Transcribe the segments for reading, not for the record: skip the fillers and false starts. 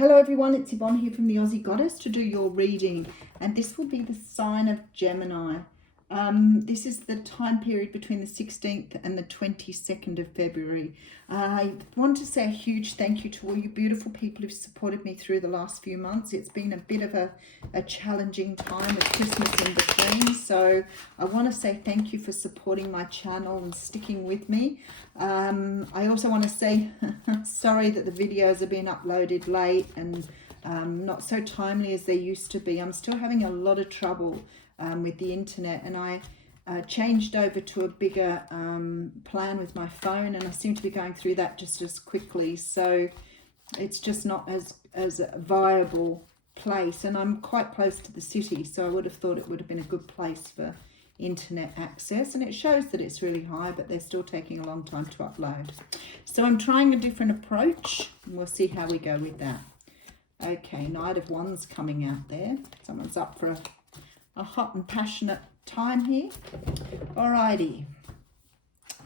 Hello everyone, it's Yvonne here from the Aussie Goddess to do your reading, and this will be the sign of Gemini. This is the time period between the 16th and the 22nd of February. I want to say a huge thank you to all you beautiful people who've supported me through the last few months. It's been a bit of a challenging time with Christmas in between, so I want to say thank you for supporting my channel and sticking with me. I also want to say sorry that the videos have been uploaded late and not so timely as they used to be. I'm still having a lot of trouble with the internet, and I changed over to a bigger plan with my phone, and I seem to be going through that just as quickly, so it's just not as a viable place, and I'm quite close to the city, so I would have thought it would have been a good place for internet access, and it shows that it's really high, but they're still taking a long time to upload. So I'm trying a different approach, and we'll see how we go with that. Okay, Knight of Wands coming out there. Someone's up for a hot and passionate time here. Alrighty.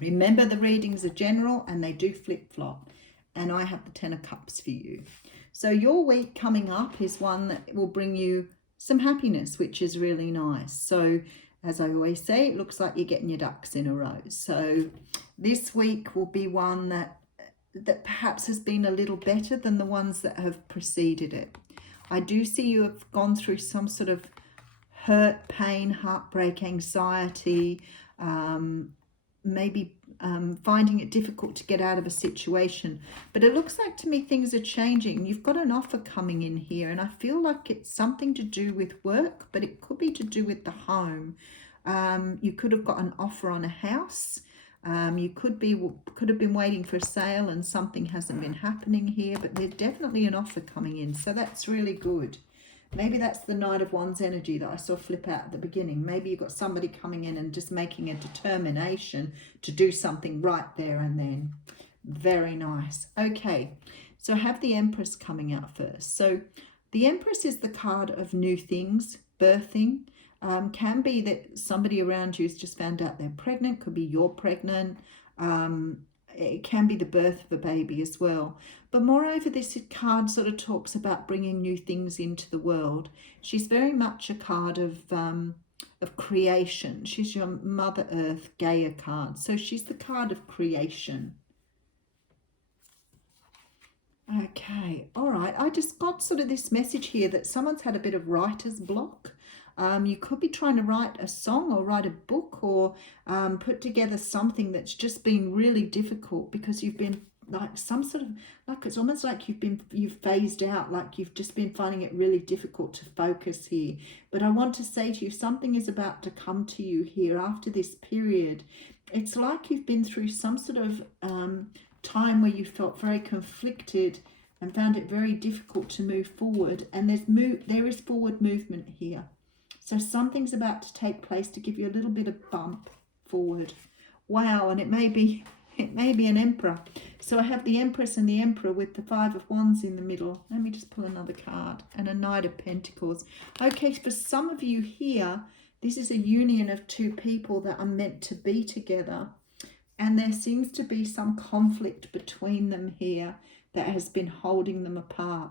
Remember, the readings are general and they do flip-flop, and I have the Ten of Cups for you. So your week coming up is one that will bring you some happiness, which is really nice. So as I always say, it looks like you're getting your ducks in a row. So this week will be one that perhaps has been a little better than the ones that have preceded it. I do see you have gone through some sort of hurt, pain, heartbreak, anxiety, maybe finding it difficult to get out of a situation. But it looks like to me things are changing. You've got an offer coming in here, and I feel like it's something to do with work, but it could be to do with the home. You could have got an offer on a house. You could have been waiting for a sale and something hasn't been happening here, but there's definitely an offer coming in, so that's really good. Maybe that's the Knight of Wands energy that I saw flip out at the beginning. Maybe you've got somebody coming in and just making a determination to do something right there and then. Very nice. Okay, so I have the Empress coming out first. So the Empress is the card of new things, birthing. Can be that somebody around you has just found out they're pregnant. Could be you're pregnant. It can be the birth of a baby as well. But moreover, this card sort of talks about bringing new things into the world. She's very much a card of creation. She's your Mother Earth Gaia card. So she's the card of creation. Okay, all right. I just got sort of this message here that someone's had a bit of writer's block. You could be trying to write a song or write a book or put together something that's just been really difficult because you've been like some sort of, like it's almost like you've phased out, like you've just been finding it really difficult to focus here. But I want to say to you, something is about to come to you here after this period. It's like you've been through some sort of time where you felt very conflicted and found it very difficult to move forward, and there is forward movement here. So something's about to take place to give you a little bit of bump forward. Wow, and it may be an Emperor. So I have the Empress and the Emperor with the Five of Wands in the middle. Let me just pull another card, and a Knight of Pentacles. Okay, for some of you here, this is a union of two people that are meant to be together, and there seems to be some conflict between them here that has been holding them apart.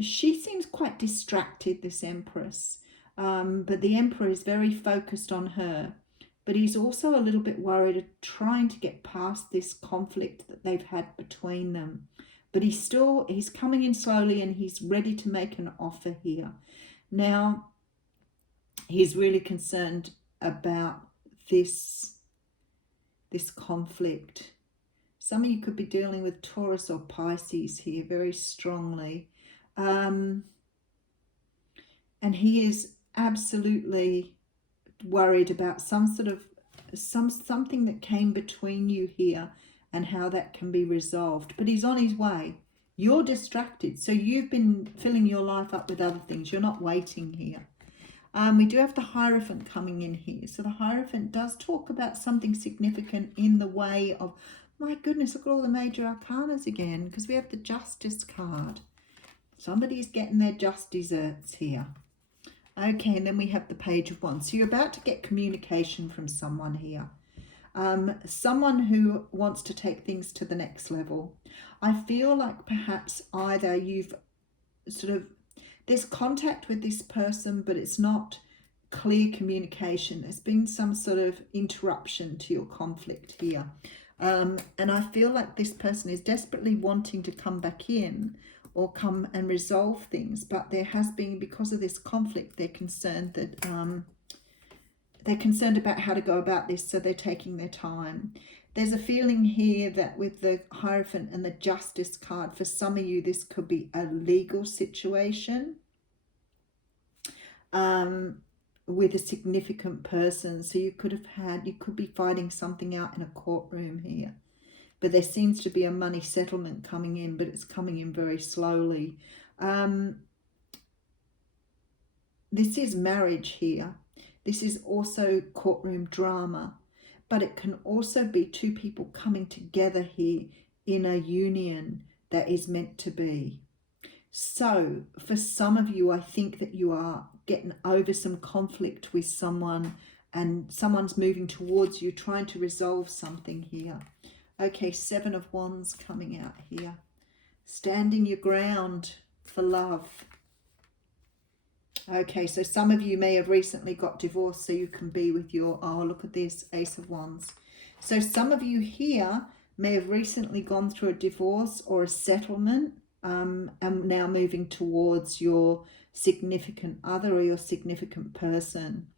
She seems quite distracted, this Empress. But the Emperor is very focused on her, but he's also a little bit worried trying to get past this conflict that they've had between them. But he's coming in slowly, and he's ready to make an offer here. Now, he's really concerned about this conflict. Some of you could be dealing with Taurus or Pisces here very strongly. And he is absolutely worried about something that came between you here and how that can be resolved. But he's on his way. You're distracted, so you've been filling your life up with other things. You're not waiting here. We do have the Hierophant coming in here. So the Hierophant does talk about something significant in the way of, my goodness, look at all the major arcanas again, because we have the Justice card. Somebody's getting their just desserts here. Okay, and then we have the Page of Wands. So you're about to get communication from someone here. Someone who wants to take things to the next level. I feel like perhaps either you've there's contact with this person, but it's not clear communication. There's been some sort of interruption to your conflict here. And I feel like this person is desperately wanting to come back in or come and resolve things, but there has been, because of this conflict, they're concerned that they're concerned about how to go about this, so they're taking their time. There's a feeling here that with the Hierophant and the Justice card, for some of you, this could be a legal situation with a significant person. So you could be fighting something out in a courtroom here. But there seems to be a money settlement coming in, but it's coming in very slowly. This is marriage here. This is also courtroom drama, but it can also be two people coming together here in a union that is meant to be. So for some of you, I think that you are getting over some conflict with someone and someone's moving towards you, trying to resolve something here. Okay, 7 of Wands coming out here. Standing your ground for love. Okay, so some of you may have recently got divorced so you can be with your, oh, look at this, Ace of Wands. So some of you here may have recently gone through a divorce or a settlement and now moving towards your significant other or your significant person.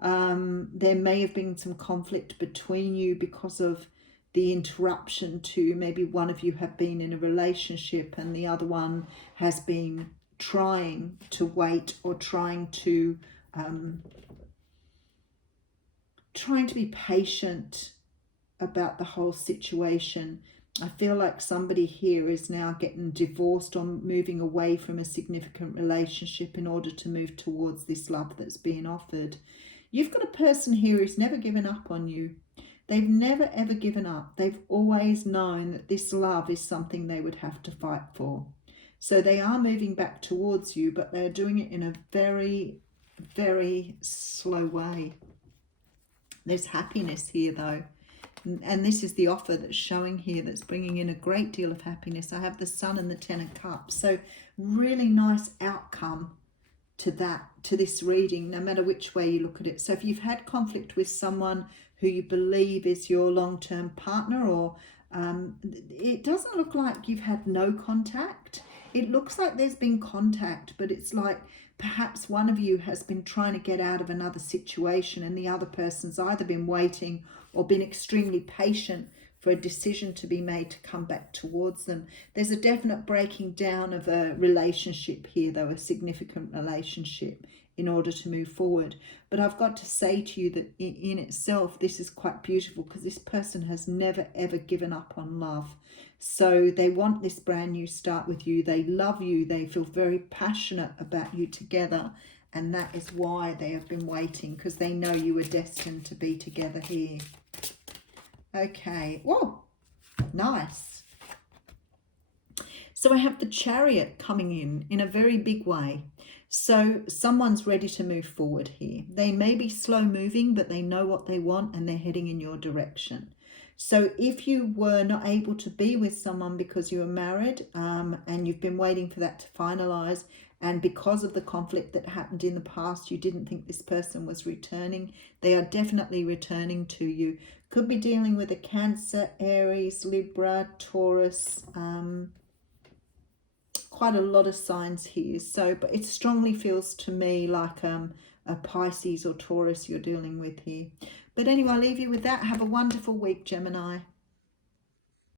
There may have been some conflict between you because of the interruption to maybe one of you have been in a relationship and the other one has been trying to wait or trying to be patient about the whole situation. I feel like somebody here is now getting divorced or moving away from a significant relationship in order to move towards this love that's being offered. You've got a person here who's never given up on you. They've never ever given up. They've always known that this love is something they would have to fight for. So they are moving back towards you, but they're doing it in a very, very slow way. There's happiness here though. And this is the offer that's showing here that's bringing in a great deal of happiness. I have the Sun and the 10 of Cups. So really nice outcome to this reading, no matter which way you look at it. So if you've had conflict with someone who you believe is your long-term partner, or it doesn't look like you've had no contact. It looks like there's been contact, but it's like perhaps one of you has been trying to get out of another situation and the other person's either been waiting or been extremely patient for a decision to be made to come back towards them. There's a definite breaking down of a relationship here, though, a significant relationship, in order to move forward. But I've got to say to you that in itself, this is quite beautiful because this person has never, ever given up on love. So they want this brand new start with you. They love you. They feel very passionate about you together. And that is why they have been waiting, because they know you were destined to be together here. Okay. Whoa, nice. So I have the Chariot coming in a very big way. So someone's ready to move forward here. They may be slow moving, but they know what they want and they're heading in your direction. So if you were not able to be with someone because you were married and you've been waiting for that to finalize, and because of the conflict that happened in the past, you didn't think this person was returning, they are definitely returning to you. Could be dealing with a Cancer, Aries, Libra, Taurus, quite a lot of signs here. So, but it strongly feels to me like a Pisces or Taurus you're dealing with here. But anyway, I'll leave you with that. Have a wonderful week, Gemini.